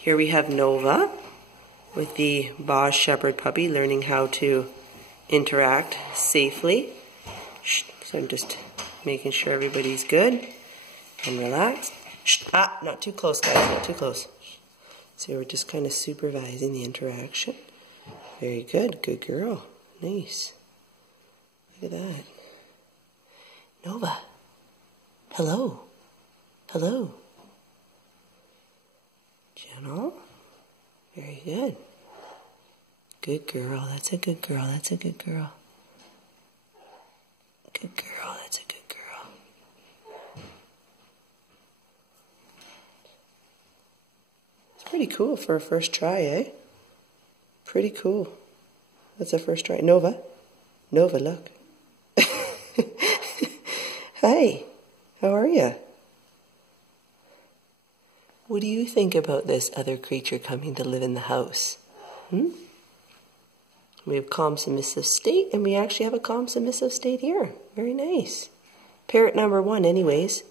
Here we have Nova with the Boss Shepherd puppy learning how to interact safely. So I'm just making sure everybody's good and relaxed. Not too close, guys, not too close. So we're just kind of supervising the interaction. Very good, good girl. Nice. Look at that. Nova. Hello. Hello. Gentle. Very good. Good girl. That's a good girl. That's a good girl. Good girl. That's a good girl. It's pretty cool for a first try, eh? Pretty cool. That's a first try. Nova. Nova, look. Hi. How are you? What do you think about this other creature coming to live in the house? We have calm, submissive state, and we actually have a calm, submissive state here. Very nice. Parrot number 1 anyways.